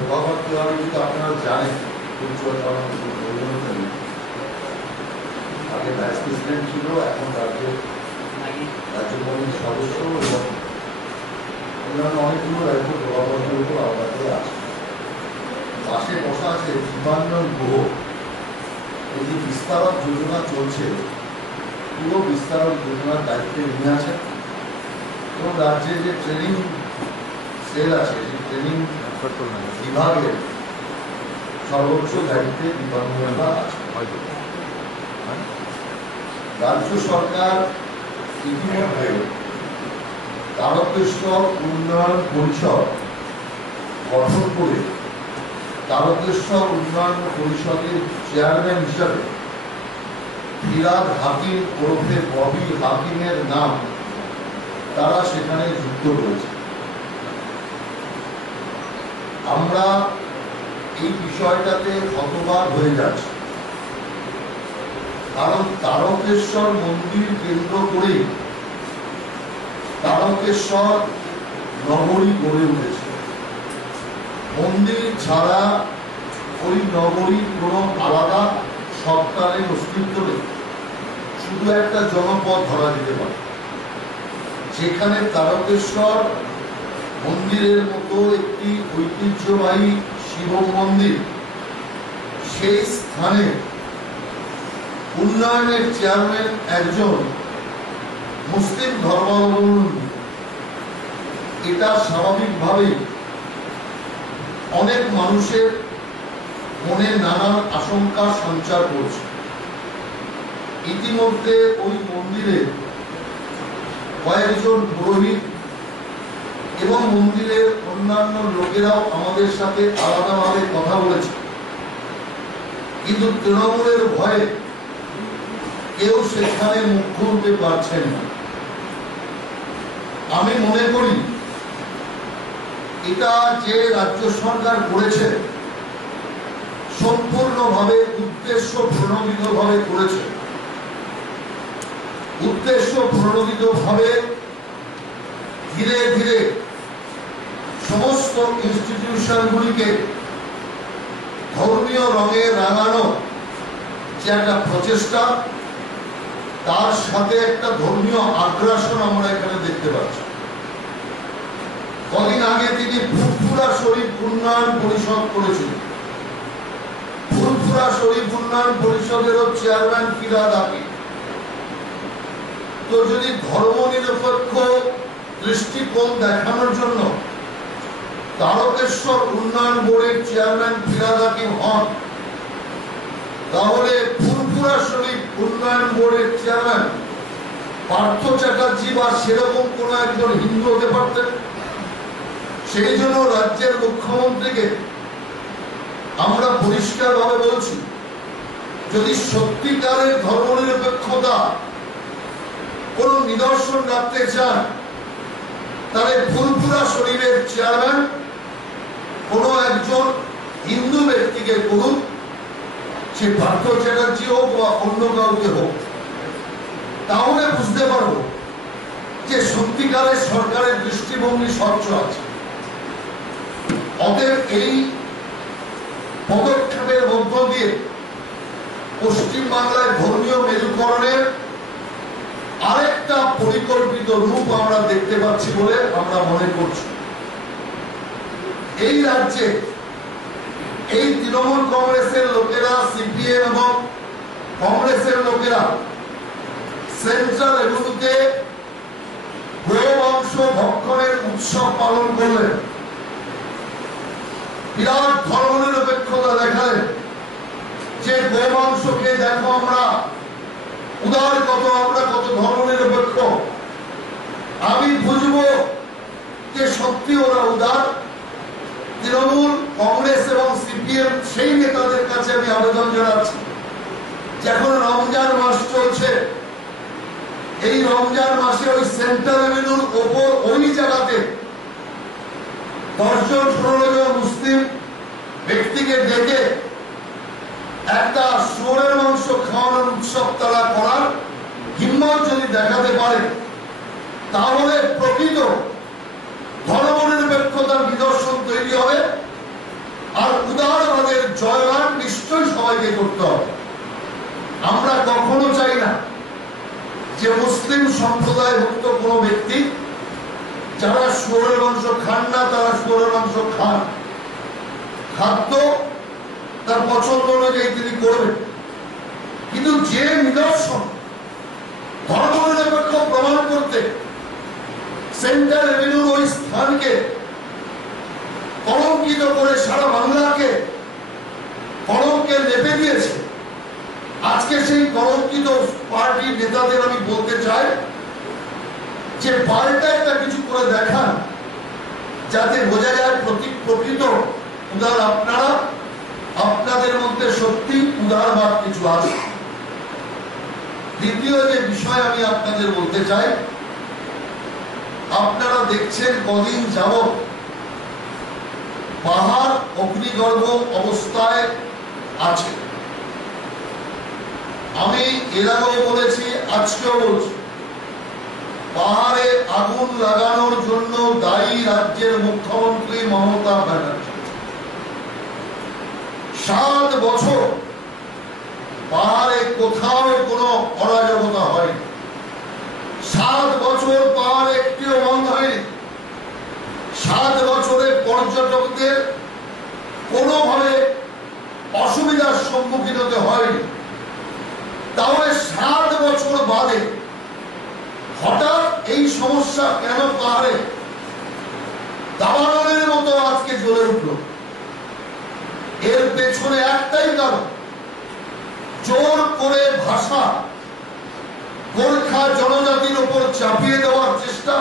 প্রভাবক তিওয়ারি কিন্তু আপনারা জানেন আগে ভাইস প্রেসিডেন্ট ছিল, এখন রাজ্য কমিটির সদস্য এবং অন্যান্য অনেকগুলো রাজ্য প্রভাবকের উপর আলাদা করে আছে। পাশে বসা আছে দীপাঞ্জন গুহ। এই যে বিস্তারক যোজনা চলছে, পুরো বিস্তারক যোজনার দায়িত্বে নিয়ে আছেন এবং রাজ্যে যে ট্রেনিং সেল আছে, সেই ট্রেনিং বিভাগের সর্বোচ্চ দায়িত্বে দীপাঞ্জনরা আছে। রাজ্য সরকার ইতিমধ্যে তারকেশ্বর উন্নয়ন পরিষদ গঠন করে তারকেশ্বর উন্নয়ন পরিষদের চেয়ারম্যান হিসাবে ফিরাদ হাকিম ওরফে ববি হাকিমের নাম তারা সেখানে যুক্ত করেছে। আমরা এই বিষয়টাতে হতবাক হয়ে যাচ্ছি, কারণ তারকেশ্বর মন্দির কেন্দ্র করে তারকেশ্বর নগরী গড়ে উঠেছে। মন্দির ছাড়া ওই নগরীর কোনো আলাদা সরকারের অস্তিত্ব নেই, শুধু একটা জনপদ ধরা যেতে পারে, যেখানে তারকেশ্বর মন্দিরের মতো একটি ঐতিহ্যবাহী শিব মন্দির, সেই স্থানে উন্নয়নের চেয়ারম্যান একজন মুসলিম ধর্মাবলম্বী। এটা স্বাভাবিকভাবেই অনেক মানুষের মনে নানান আশঙ্কা সঞ্চার করছে। ইতিমধ্যে ওই মন্দিরে কয়েকজন পুরোহিত এবং মন্দিরের অন্যান্য লোকেরাও আমাদের সাথে আলাদাভাবে কথা বলেছে, কিন্তু তৃণমূলের ভয়ে কেউ সেখানে মুখ খুলতে পারছেন না। আমি মনে করি এটা যে রাজ্য সরকার করেছে সম্পূর্ণভাবে উদ্দেশ্য প্রণোদিতভাবে করেছে। উদ্দেশ্য প্রণোদিতভাবে ধীরে ধীরে সমস্ত ইনস্টিটিউশনগুলিকে ধর্মীয় রঙে রাঙানো যে একটা প্রচেষ্টা, তার সাথে একটা ধর্মীয় আগ্রাসন আমরা এখানে দেখতে পাচ্ছি। কদিন আগে তিনি ফুরফুরা শরীফ উন্নয়ন পরিষদ করেছিলেন। ফুরফুরা শরীফ উন্নয়ন পরিষদেরও চেয়ারম্যান ফিরহাদ হাকিম। তো যদি ধর্মনিরপেক্ষ দৃষ্টিকোণ দেখানোর জন্য তারকেশ্বর উন্নয়ন বোর্ডের চেয়ারম্যান ফিরহাদ হাকিম হন, তাহলে ফুরফুরা শরীফ উন্নয়ন বোর্ডের চেয়ারম্যান পার্থ চ্যাটার্জি বা সেরকম কোন একজন হিন্দু হতে পারতেন। সেই জন্য রাজ্যের মুখ্যমন্ত্রীকে আমরা পরিষ্কারভাবে বলছি, যদি সত্যিকারের ধর্মনিরপেক্ষতা কোন নিদর্শন রাখতে চান, তাহলে ফুরফুরা শরীফের চেয়ারম্যান কোন একজন হিন্দু ব্যক্তিকে করুন, সে পার্থ চ্যাটার্জি হোক বা অন্য কাউকে হোক, তাহলে বুঝতে পারবো যে সত্যিকারের সরকারের দৃষ্টিভঙ্গি স্বচ্ছ আছে। অতএব এই পদক্ষেপের মধ্য দিয়ে পশ্চিমবাংলায় ধর্মীয় মেরুকরণের আরেকটা পরিকল্পিত রূপ আমরা দেখতে পাচ্ছি বলে আমরা মনে করছি। এই রাজ্যে এই তৃণমূল কংগ্রেসের লোকেরা, সিপিএম এবং কংগ্রেসের লোকেরা সেন্ট্রাল এভিনিউতে গোবংশ ভক্ষণের উৎসব পালন করলেন, বিরাট ধর্মনিরপেক্ষতা দেখালেন যে গোবংশকে দেখো আমরা উদার, আমরা কত ধর্মনিরপেক্ষ। আমি বুঝবো যে সত্যি ওরা উদার। তৃণমূল কংগ্রেস এবং সিপিএম সেই নেতাদের কাছে আমি আবেদন জানাচ্ছি, যখন রমজান মাস চলছে, এই রমজান মাসে ওই সেন্ট্রাল এভিনিউর ওপর ওই জায়গাতে 10 জন 15 জন মুসলিম ব্যক্তিকে ডেকে একটা শুয়োরের মাংস খাওয়ানোর উৎসব তারা করার হিম্মত যদি দেখাতে পারে, তাহলে প্রকৃত ধর্মনিরপেক্ষতার নিদর্শন তৈরি হবে সবাইকে করতে হবে। আমরা কখনো চাই না যে মুসলিম সম্প্রদায়ভুক্ত কোনো ব্যক্তি যারা শুয়োরের মাংস খান না তারা শুয়োরের মাংস খান, খাদ্য তার পছন্দ অনুযায়ী তিনি করবেন। কিন্তু যে নিদর্শন ধর্মনিরপেক্ষ প্রমাণ করতে সেন্ট্রাল এভিনিউর ওই স্থানকে কলঙ্কিত করে সারা বাংলাকে কলঙ্কে লেপে দিয়েছে, আজকে সেই কলঙ্কিত পার্টির নেতাদের আমি বলতে চাই যে পাল্টা একটা কিছু করে দেখান, যাতে বোঝা যায় প্রকৃত উদার আপনারা, আপনাদের মধ্যে সত্যি উদারবাদ কিছু আছে। দ্বিতীয় যে বিষয় আমি আপনাদের বলতে চাই, আপনারা দেখছেন কদিন যাবৎ পাহাড় অগ্নিগর্ভ অবস্থায় আছে। আমি এর আগেও বলেছি, আজকেও বলছি, পাহাড়ে আগুন লাগানোর জন্য দায়ী রাজ্যের মুখ্যমন্ত্রী মমতা ব্যানার্জি। 7 বছর পাহাড়ে কোথাও কোনো অরাজকতা হয়নি। 7 বছর পাহাড়ে একটিও বন্ধ হয়নি। 7 বছরে পর্যটকদের কোনোভাবে অসুবিধার সম্মুখীন হতে হয়নি। তাহলে 7 বছর বাদে হঠাৎ এই সমস্যা কেন পাহাড়ে দাবানলের মতো আজকে জ্বলে উঠল? এর পেছনে একটাই কারণ, জোর করে ভাষা গোর্খা জনজাতির উপর চাপিয়ে দেওয়ার চেষ্টা।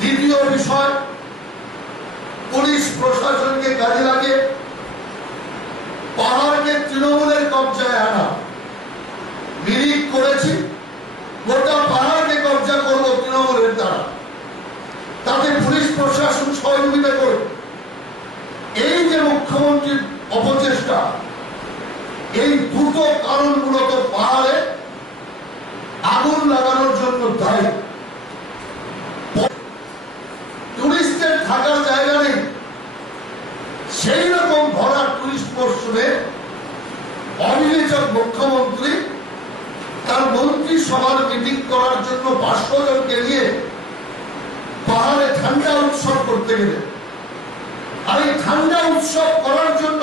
দ্বিতীয় বিষয়, পুলিশ প্রশাসনকে কাজে লাগে পাহাড়কে তৃণমূলের কবজায় আনা। মিরিক করেছি, গোটা পাহাড়কে কবজা করবো তৃণমূলের দ্বারা, তাতে পুলিশ প্রশাসন সহযোগিতা করে। এই যে মুখ্যমন্ত্রীর অপচেষ্টা, এই দুটো কারণ মূলত পাহাড়ে আগুন লাগানোর জন্য দায়ী। টুরিস্টের থাকার জায়গা নেই, সেই রকম ভরা টুরিস্ট মরশুমে অবিবেচক মুখ্যমন্ত্রী তার মন্ত্রিসভার মিটিং করার জন্য 500 জনকে নিয়ে পাহাড়ে ঠান্ডা উৎসব করতে গেলেন। আর এই ঠান্ডা উৎসব করার জন্য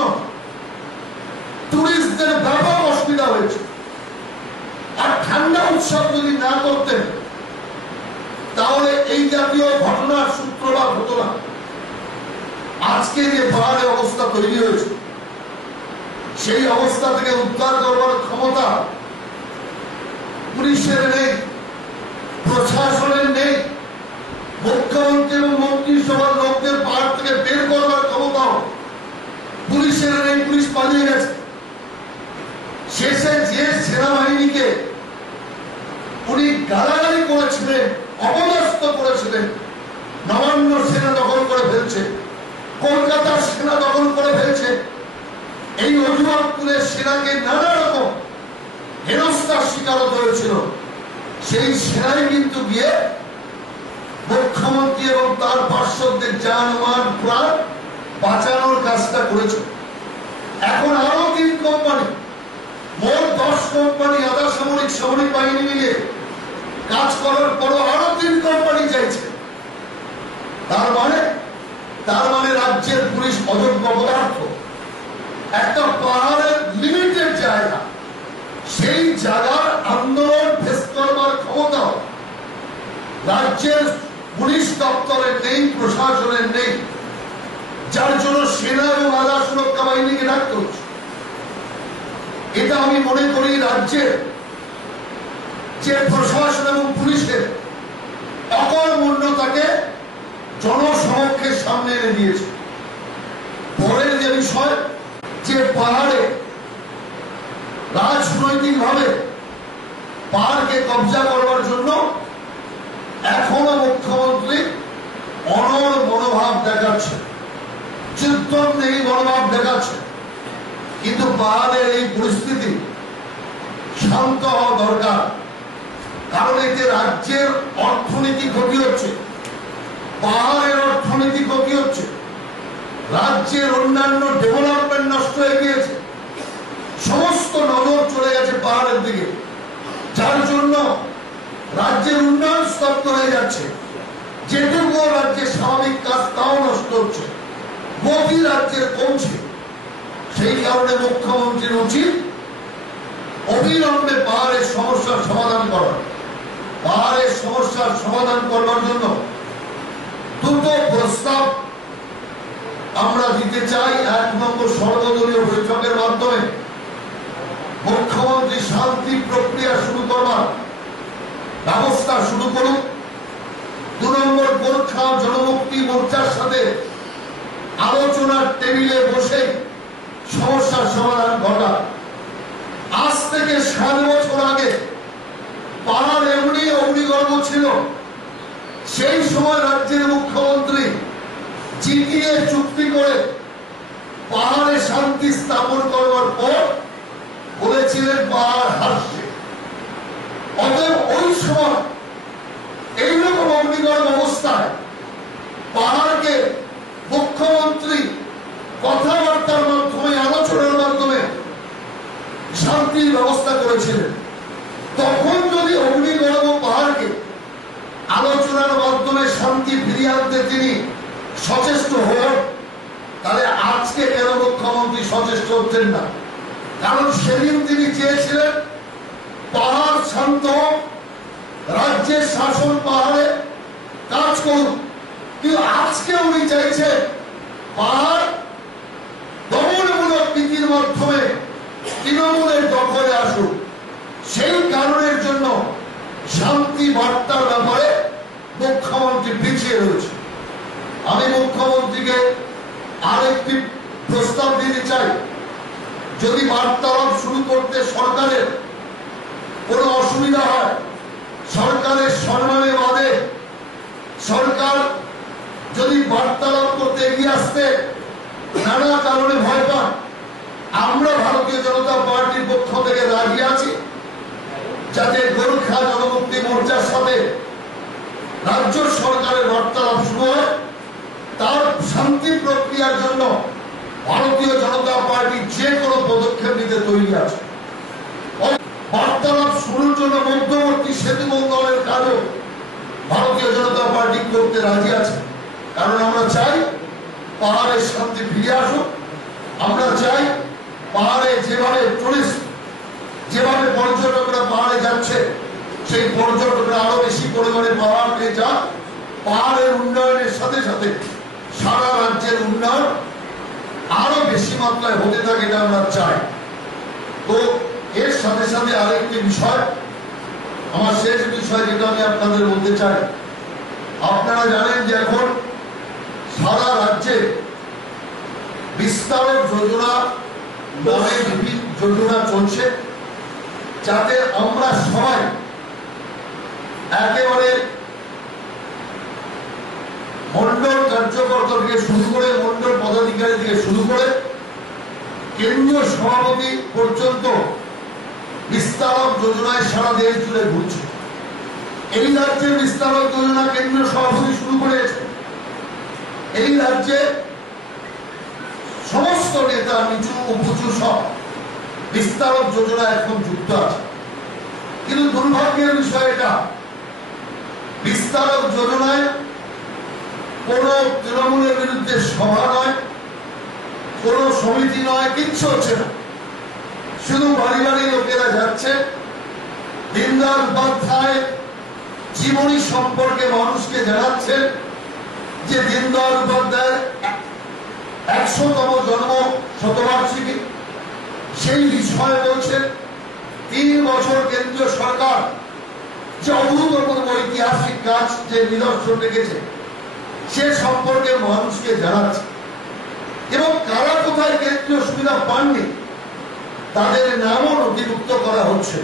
টুরিস্টদের ব্যাপক অসুবিধা হয়েছে। আর ঠান্ডা উৎসব যদি না করতেন তাহলে এই জাতীয় ঘটনার সূত্রপাত হতো না। আজকে যে পাহাড়ে অবস্থা তৈরি হয়েছে, সেই অবস্থা থেকে উদ্ধার করবার ক্ষমতা পুলিশের নেই, প্রশাসনের নেই, মুখ্যমন্ত্রী এবং মন্ত্রিসভার লোকদের পাহাড় থেকে বের করবার ক্ষমতাও পুলিশের নেই। পুলিশ পালিয়ে গেছে। শেষে যে সেনাবাহিনীকে উনি গালাগালি করেছিলেন, অপদস্থ করেছিলেন, নবান্ন সেনা দখল করে ফেলছে, কলকাতার সেনা দখল করে ফেলছে, এই অজুহাত তুলে সেনাকে নানা রকম হেনস্থার শিকার হতে হয়েছিল। সেই সেনাই কিন্তু গিয়ে মুখ্যমন্ত্রী এবং তার পার্শ্বদের জান-মাল প্রাণ বাঁচানোর কাজটা করেছে। এখন আরো 3 কোম্পানি, মোট 10 কোম্পানি আধা সামরিক সামরিক বাহিনী মিলে কাজ করার পরও আরো 3 কোম্পানি চাইছে। তার মানে রাজ্যের পুলিশ অযোগ্য পদার্থ। একটা পাহাড়ের লিমিটেড জায়গা, সেই জায়গার আন্দোলন ফেস করবার ক্ষমতা রাজ্যের পুলিশ দপ্তরের নেই, প্রশাসনের নেই, যার জন্য সেনা এবং আধা সুরক্ষা বাহিনীকে ডাকতে হচ্ছে। এটা আমি মনে করি রাজ্যের যে প্রশাসন এবং পুলিশের অকর্মণ্যতাকে জনসমক্ষের সামনে এনে দিয়েছে। পরের যে বিষয়, যে পাহাড়ে রাজনৈতিকভাবে পাহাড়কে কবজা করবার জন্য এখনো মুখ্যমন্ত্রী অনড় মনোভাব দেখাচ্ছে, যুদ্ধ নেই মনোভাব দেখাচ্ছে। কিন্তু পাহাড়ের এই পরিস্থিতি শান্ত হওয়া দরকার, কারণ এতে রাজ্যের অর্থনীতি ক্ষতি হচ্ছে, পাহাড়ের অর্থনীতি ক্ষতি হচ্ছে, রাজ্যের অন্যান্য ডেভেলপমেন্ট নষ্ট হয়ে গিয়েছে। সমস্ত নজর চলে গেছে পাহাড়ের দিকে, যার জন্য রাজ্যের উন্নয়ন স্তব্ধ হয়ে যাচ্ছে। যেটুকু রাজ্যের স্বাভাবিক কাজ তাও নষ্ট হচ্ছে, গতি রাজ্যের কমছে। সেই কারণে মুখ্যমন্ত্রীর উচিত অবিলম্বে পাহাড়ের সমস্যার সমাধান করা। পাহাড়ের সমস্যার সমাধান করবার জন্য দুটো প্রস্তাব আমরা দিতে চাই। 1 নম্বর, সর্বদলীয় বৈঠকের মাধ্যমে মুখ্যমন্ত্রী শান্তি প্রক্রিয়া শুরু করবার ব্যবস্থা শুরু করুন। 2 নম্বর, গোর্খা জনমুক্তি মোর্চার সাথে আলোচনার টেবিলে বসে সমস্যার সমাধান ঘটা। আজ থেকে 7 বছর আগে পাহাড় এমনি অগ্নিগর্ভ ছিল। সেই সময় রাজ্যের মুখ্যমন্ত্রী জিটিএ চুক্তি করে পাহাড়ে শান্তি স্থাপন করবার পর বলেছিলেন পাহাড় হাসছে। অতএব ওই সময় এইরকম অগ্নিগর্ভ অবস্থায় পাহাড়কে মুখ্যমন্ত্রী কথাবার্তার মাধ্যমে, আলোচনার মাধ্যমে শান্তির ব্যবস্থা করেছিলেন। তখন যদি অগ্নিগর্ভ পাহাড়কে আলোচনার মাধ্যমে শান্তি ফিরিয়ে আনতে তিনি সচেষ্ট হন, তাহলে আজকে কেন মুখ্যমন্ত্রী সচেষ্ট হচ্ছেন না? কারণ সেদিন তিনি চেয়েছিলেন পাহাড় শান্ত হোক, রাজ্যের শাসন পাহাড়ে কাজ করুক। কিন্তু আজকে উনি চাইছেন পাহাড় দমনমূলক নীতির মাধ্যমে তৃণমূলের দখলে আসুক। সেই কারণের জন্য শান্তি বার্তার ব্যাপারে মুখ্যমন্ত্রী পিছিয়ে রয়েছে। আমি মুখ্যমন্ত্রীকে আরেকটি প্রস্তাব দিতে চাই, যদি বার্তালাপ শুরু করতে সরকারের কোনো অসুবিধা হয়, সরকারের সম্মানে বাদে সরকার যদি বার্তালাপ করতে এগিয়ে আসতে নানা কারণে ভয় পান, আমরা ভারতীয় জনতা পার্টির পক্ষ থেকে রাজি আছি যাতে গোর্খা জনমুক্তি মোর্চার সাথে রাজ্য সরকারের বার্তালাপ শুরু হয়। তার শান্তি প্রক্রিয়ার জন্য ভারতীয় জনতা পার্টি যে কোনো পদক্ষেপ নিতে তৈরি আছে। বার্তালাপ শুরুর জন্য মধ্যবর্তী সেতু বন্ধনের কাজও ভারতীয় জনতা পার্টি করতে রাজি আছে। কারণ আমরা চাই পাহাড়ের শান্তি ফিরে আসুক। আমরা চাই পাহাড়ে যেভাবে টুরিস্ট, যেভাবে পর্যটকরা পাহাড়ে যাচ্ছে, সেই পর্যটকরা আরো বেশি পরিমাণে পাহাড়ে যাক। পাহাড়ের উন্নয়নের সাথে সাথে সারা রাজ্যের উন্নয়ন আরো বেশি মাত্রায় হতে থাকে, এটা আমরা চাই। তো এর সাথে সাথে আরেকটি বিষয়, আমার শেষ বিষয় যেটা আমি আপনাদের বলতে চাই, আপনারা জানেন যে এখন সারা রাজ্যে বিস্তারক যোজনা নামে বিভিন্ন যোজনা চলছে, যাতে আমরা সবাই একেবারে মন্ডল কার্যকর্তা থেকে শুরু করে, মন্ডল পদাধিকারী থেকে শুরু করে কেন্দ্রীয় সভাপতি পর্যন্ত বিস্তারক যোজনায় সারা দেশ জুড়ে ঘুরছে। এই রাজ্যের বিস্তারক যোজনা কেন্দ্রীয় সভাপতি শুরু করেছে। এই রাজ্যে সমস্ত নেতা নিচু উপচু সব বিস্তারক যোজনা এখন যুক্ত আছে। কিন্তু দুর্ভাগ্যের বিষয় এটা, বিস্তারক যোজনায় কোন তৃণমূলের বিরুদ্ধে সভা নয়, কোন সমিতি নয়, কিচ্ছু হচ্ছে না। শুধু বাড়ি বাড়ি লোকেরা যাচ্ছে, দীনদয়াল উপাধ্যায় জীবনী সম্পর্কে মানুষকে জানাচ্ছেন যে দীনদয়াল উপাধ্যায়ের 100তম জন্ম শতবার্ষিকী, সেই বিষয়ে বলছেন 3 বছর কেন্দ্রীয় সরকার যে অভূতপূর্ব ঐতিহাসিক কাজ যে নিদর্শন রেখেছে সে সম্পর্কে মানুষকে জানাচ্ছে। এবং কারা কোথায় কেন্দ্রীয় সুবিধা পাননি তাদের নামও নথিভুক্ত করা হচ্ছে।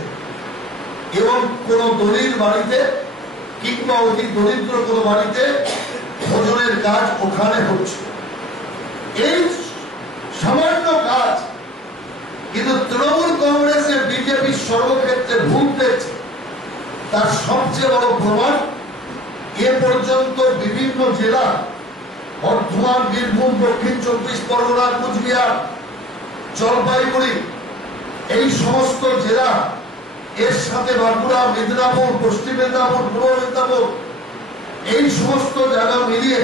এবং কোন দলিল বাড়িতে কিংবা অতি দরিদ্র কোন বাড়িতে ভোজনের কাজ ওখানে হচ্ছে। এই সামান্য কাজ, কিন্তু তৃণমূল কংগ্রেসের বিজেপি সর্বক্ষেত্রে ভুল দেখছে। তার সবচেয়ে বড় প্রমাণ, এ পর্যন্ত বিভিন্ন জেলা, বর্ধমান, বীরভূম, দক্ষিণ 24 পরগনা, কুচবিহার, জলপাইগুড়ি এই সমস্ত জেলা, এর সাথে বাঁকুড়া, মেদিনীপুর, পশ্চিম মেদিনীপুর, পূর্ব মেদিনীপুর, এই সমস্ত জায়গা মিলিয়ে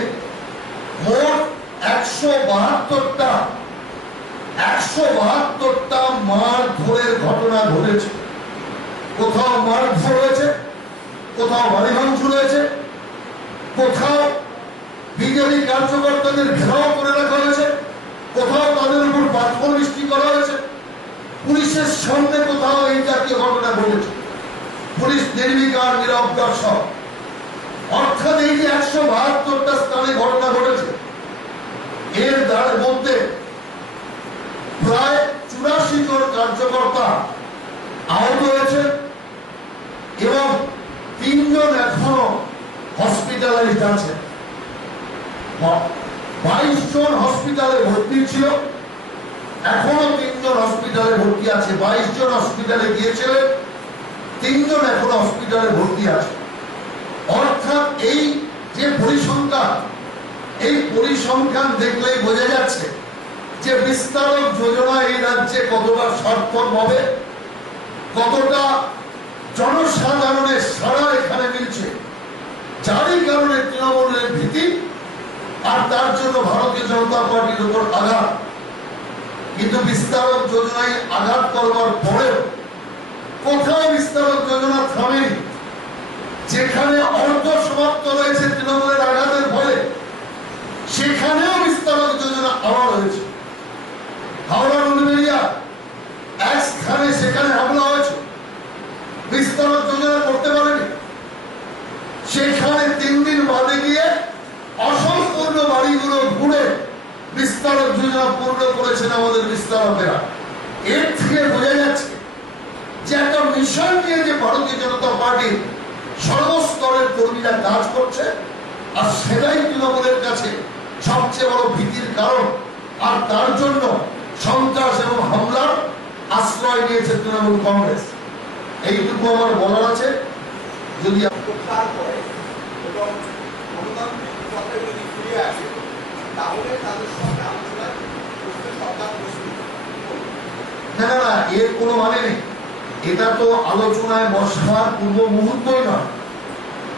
মোট 172টা মারধরের ঘটনা ঘটেছে। কোথাও মারধর হয়েছে, কোথাও বাড়ি ভাঙচুর হয়েছে, কোথাও বিজেপি কার্যকর্তাদের ঘেরাও করে রাখা হয়েছে, কোথাও তাদের উপর পাথর বৃষ্টি করা হয়েছে, পুলিশের সামনে কোথাও এই জাতীয় ঘটনা ঘটেছে। পুলিশ নির্বিকার নীরব দর্শক। অর্থাৎ এই যে 172টা স্থানে ঘটনা ঘটেছে, এর মধ্যে প্রায় 84 জন কার্যকর্তা আহত হয়েছে এবং 3 জন এখনো হসপিটালাইজড আছে। 22 জন হসপিটালে ভর্তি ছিল, এখনো 3 জন হসপিটালে ভর্তি আছে। 22 জন হসপিটালে গিয়েছিলেন, 3 জন এখনো হসপিটালে ভর্তি আছে। অর্থাৎ এই যে পরিসংখ্যান, এই পরিসংখ্যান দেখলেই বোঝা যাচ্ছে যে বিস্তারক যোজনা এই রাজ্যে কতটা সার্থক হবে, কতটা জনসাধারণের সাড়া এখানে মিলছে, যারই কারণে তৃণমূলের ভীতি আর তার জন্য ভারতীয় জনতা পার্টির উপর আঘাত। কিন্তু বিস্তারক যোজনায় আঘাত করবার পরেও কোথাও বিস্তারক যোজনা থামেনি। যেখানে অর্ধ সমাপ্ত রয়েছে তৃণমূলের আঘাতের ফলে, সেখানেও বিস্তারক যোজনা আবার হয়েছে। হাওড়া উলুবেড়িয়া এক স্থানে সেখানে হামলা হয়েছে, বিস্তারক যোজনা করতে পারেনি। সেখানে 3 দিন বাদে গিয়ে অসম্পূর্ণ বাড়িগুলো ঘুরে বিস্তারক যোজনা পূর্ণ করেছেন আমাদের বিস্তারকেরা। এর থেকে বোঝা যাচ্ছে যে একটা মিশন নিয়ে যে ভারতীয় জনতা পার্টির সর্বস্তরের কর্মীরা কাজ করছে, আর সেটাই তৃণমূলের কাছে সবচেয়ে বড় ভীতির কারণ। আর তার জন্য সন্ত্রাস এবং হামলার আশ্রয় নিয়েছে তৃণমূল কংগ্রেস। এইটুকু আমার বলার আছে। যদি না না না, এর কোনো মানে নেই। এটা তো আলোচনায় বসার পূর্ব মুহূর্তই নয়।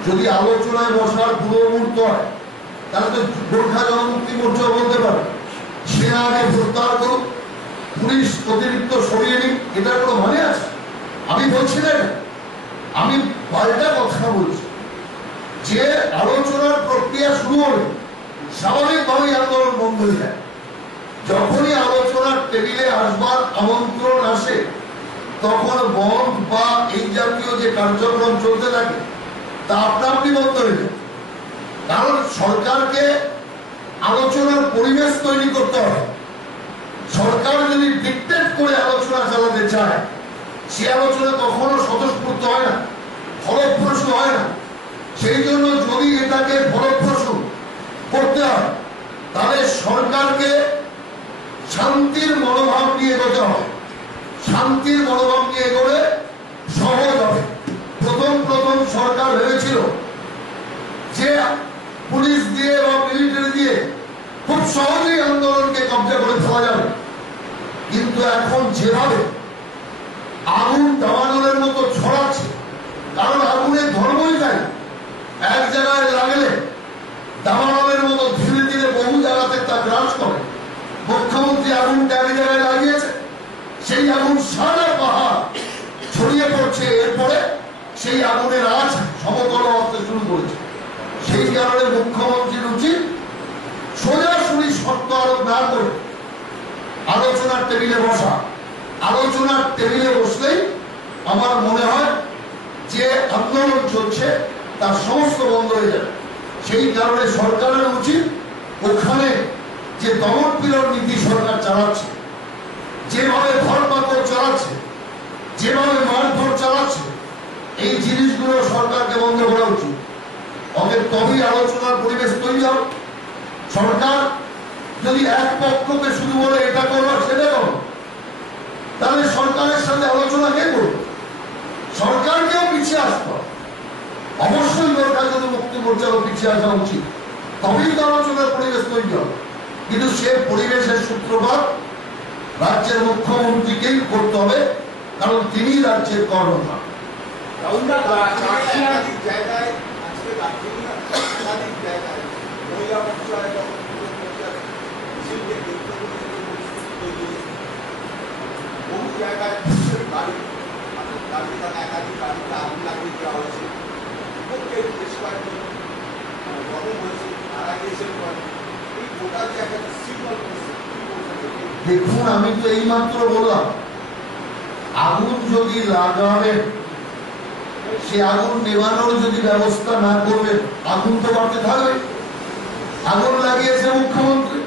যদি আলোচনায় বসার পূর্ব মুহূর্ত হয়, তাহলে তো গোর্খা জনমুক্তি মোর্চা বলতে পারে সেনা আগে প্রত্যাহার করুক, পুলিশ অতিরিক্ত সরিয়ে নিক। এটার কোনো মানে আছে? আমি বলছি না, আমি পাল্টা কথা বলছি যে আলোচনার প্রক্রিয়া শুরু হলে স্বাভাবিকভাবেই আন্দোলন বন্ধ হয়ে যায়। যখনই আলোচনার টেবিলে আসবার আমন্ত্রণ আসে, তখন বন্ধ বা এই জাতীয় যে কার্যক্রম চলতে থাকে তা আপনা আপনি বন্ধ হয়ে যায়। কারণ সরকারকে আলোচনার পরিবেশ তৈরি করতে হবে। সরকার যদি ডিক্টেট করে আলোচনা চালাতে চায়, সে আলোচনা কখনো স্বতঃস্ফূর্ত হয় না, ফলপ্রসূ হয় না। সেই জন্য যদি এটাকে ফলপ্রসূ করতে হয়, তাহলে সরকারকে শান্তির মনোভাব নিয়ে এগোতে হবে। শান্তির মনোভাব নিয়ে এগোলে সহজ হবে। প্রথম সরকার ভেবেছিল যে পুলিশ দিয়ে বা মিলিটারি দিয়ে খুব সহজেই আন্দোলনকে কবজা করে ফেলা যাবে। কিন্তু এখন যেভাবে আগুন দাবানলের মতো ছড়াচ্ছে, কারণ আগুনের ধর্মই তাই, এক জায়গায় লাগলে দাবানলের মতো ধীরে ধীরে বহু জায়গাতে তা গ্রাস করে। মুখ্যমন্ত্রী আগুনটা এক জায়গায় লাগিয়েছে, সেই আগুন সারা পাহাড় ছড়িয়ে পড়ছে। এরপরে সেই আগুনের আঁচ সমতল হতে শুরু করেছে। সেই কারণে মুখ্যমন্ত্রীর উচিত সোজাসুরি শর্ত আরোপ না করে আলোচনার টেবিলে বসা। আলোচনার টেবিলে বসলেই আমার মনে হয় যে আন্দোলন চলছে তার সমস্ত বন্ধ হয়ে যাবে। সেই কারণে সরকারের উচিত ওখানে যে দমন পীড়ন নীতি সরকার চালাচ্ছে, যেভাবে ধরপাকড় চালাচ্ছে, যেভাবে মারধর চালাচ্ছে, এই জিনিসগুলো সরকারকে বন্ধ করা উচিত। অতএব তবেই আলোচনার পরিবেশ তৈরি হবে। সরকার যদি এক পক্ষকে শুধু বলে এটা করো সেটা করো, তাহলে সরকারের সাথে আলোচনা কে করবে? সরকারকেও পিছিয়ে আসতে হবে। অবশ্যই গোর্খা জনমুক্তি মোর্চারও পিছিয়ে আসা উচিত, তবেই তো আলোচনার পরিবেশ তৈরি হবে। কিন্তু সে পরিবেশের সূত্রপাত রাজ্যের মুখ্যমন্ত্রীকেই করতে হবে। কারণ তিনি রাজ্যের কর্ণধার। জায়গায় আজকে একাধিক জায়গায় মহিলা মোর্চায় বহু জায়গায় গাড়ি একাধিক গাড়িতে আগুন লাগিয়ে দেওয়া হয়েছে, বেশ কয়েকজন গরম হয়েছে, মারা গিয়েছেন। এই গোটা যে একটা সিগন্যাল দেখুন, আমি তো এইমাত্র বললাম, আগুন যদি লাগাবেন, সে আগুন নেভানোর যদি ব্যবস্থা না করবেন, আগুন তো বাড়তে থাকবে। আগুন লাগিয়েছে মুখ্যমন্ত্রী,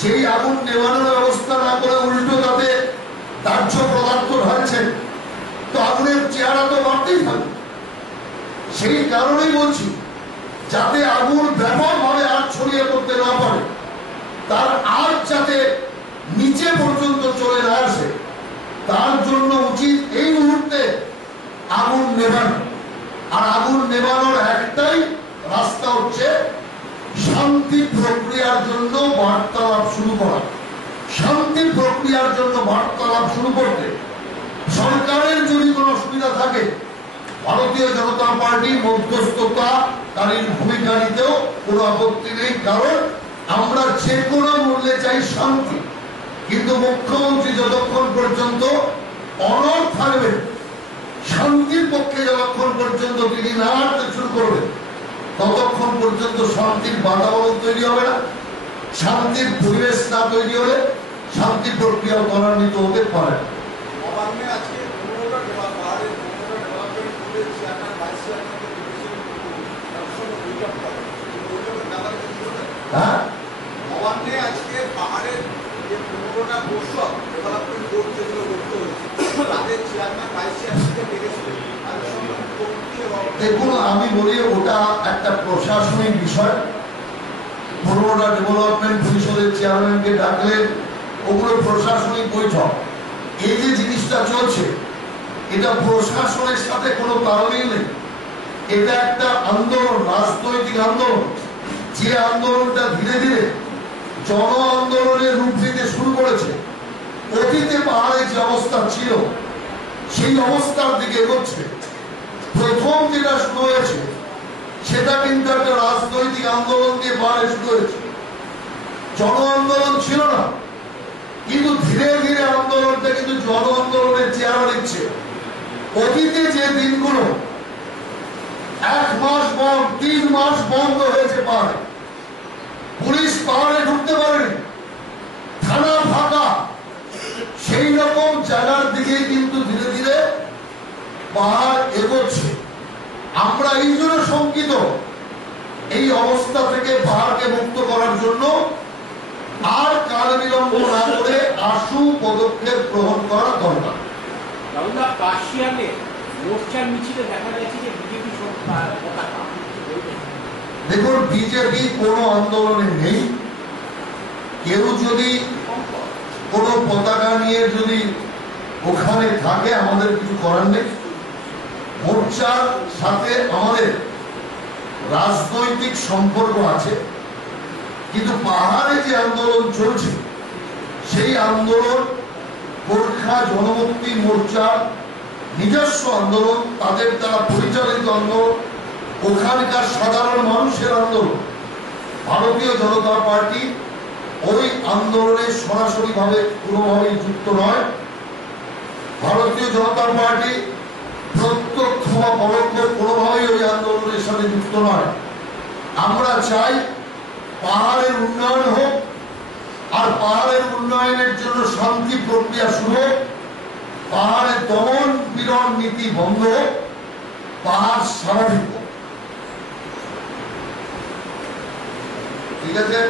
সেই আগুন নেভানোর ব্যবস্থা না করে উল্টো তাতে দাহ্য পদার্থ ঢালছেন, তো আগুনের চেহারা তো বাড়তেই থাকবে। সেই কারণেই বলছি, যাতে আগুন ব্যাপকভাবে আর ছড়িয়ে পড়তে না পারে, তার আজ যাতে নিচে পর্যন্ত চলে না আসে, তার জন্য উচিত এই মুহূর্তে আগুন নেভানো। আর আগুন নেভানোর একটাই রাস্তা হচ্ছে শান্তি প্রক্রিয়ার জন্য বার্তালাপ শুরু করা। শান্তি প্রক্রিয়ার জন্য বার্তালাপ শুরু করতে সরকারের যদি কোনো অসুবিধা থাকে, ভারতীয় জনতা পার্টি মধ্যস্থতাকারীর ভূমিকা নিতেও কোনো আপত্তি নেই, কারণ আমরা যে কোনো মূল্যে চাই শান্তি। কিন্তু মুখ্যমন্ত্রী যতক্ষণ পর্যন্ত অনড় থাকবেন, শান্তির পক্ষে যতক্ষণ পর্যন্ত তিনি না হাঁটতে শুরু করবেন, ততক্ষণ পর্যন্ত শান্তির বাতাবরণ তৈরি হবে না। শান্তির পরিবেশ না তৈরি হলে শান্তি প্রক্রিয়াও ত্বরান্বিত হতে পারে। হ্যাঁ, নবান্নে আজকে পাহাড়ের যে 15টা পর্ষদ ডেভেলপমেন্ট বোর্ড যেগুলো করতে হয়েছে, তাদের চেয়ারম্যান ভাইস চেয়ারম্যানকে ডেকেছিলেন। দেখুন, আমি বলি ওটা একটা প্রশাসনিক বিষয়। 15টা ডেভেলপমেন্ট পরিষদের চেয়ারম্যানকে ডাকলেন, ওগুলো প্রশাসনিক বৈঠক। এই যে জিনিসটা চলছে, এটা প্রশাসনের সাথে কোনো তালমিল নেই। এটা একটা আন্দোলন, রাজনৈতিক আন্দোলন, যে আন্দোলনটা ধীরে ধীরে জন আন্দোলনের রূপ নিতে শুরু করেছে। অতীতে পাহাড়ে যে অবস্থা ছিল, সেই অবস্থার দিকে এগোচ্ছে। প্রথম যেটা শুরু হয়েছে, সেটা কিন্তু একটা রাজনৈতিক আন্দোলন দিয়ে পাহাড়ে শুরু হয়েছে, জন আন্দোলন ছিল না। কিন্তু ধীরে ধীরে আন্দোলনটা কিন্তু জন আন্দোলনের চেহারা নিচ্ছে। অতীতে যে দিনগুলো 1 মাস বন্ধ, 3 মাস বন্ধ হয়েছে পাহাড়ে, পুলিশ পাহাড়ে ঢুকতে পারেনি, থানা ফাঁকা, সেই রকম জায়গার দিকে কিন্তু ধীরে ধীরে পাহাড় এগোচ্ছে। আমরা এই জন্য শঙ্কিত, এই অবস্থা থেকে পাহাড়কে মুক্ত করার জন্য আর কাল বিলম্ব না করে আশু পদক্ষেপ গ্রহণ করা দরকার। দেখুন, বিজেপি কোনো আন্দোলনে নেই। কেউ যদি কোনো পতাকা নিয়ে যদি ওখানে থাকে, আমাদের কিছু করার নেই। মোর্চার সাথে আমাদের রাজনৈতিক সম্পর্ক আছে, কিন্তু পাহাড়ে যে আন্দোলন চলছে, সেই আন্দোলন গোর্খা জনমুক্তি মোর্চা নিজস্ব আন্দোলন, তাদের দ্বারা পরিচালিত আন্দোলন, ওখানকার সাধারণ মানুষের আন্দোলন। ভারতীয় জনতা পার্টি ওই আন্দোলনে সরাসরি ভাবে কোনোভাবেই যুক্ত নয়। ভারতীয় জনতা পার্টি প্রত্যক্ষ বা পরোক্ষ কোনোভাবেই ওই আন্দোলনের সাথে যুক্ত নয়। আমরা চাই পাহাড়ের উন্নয়ন হোক, আর পাহাড়ের উন্নয়নের জন্য শান্তি প্রক্রিয়া শুরু হোক, পাহাড়ের দমন পীড়ন নীতি বন্ধ হোক, পাহাড় স্বাভাবিক হোক। ঠিক আছে।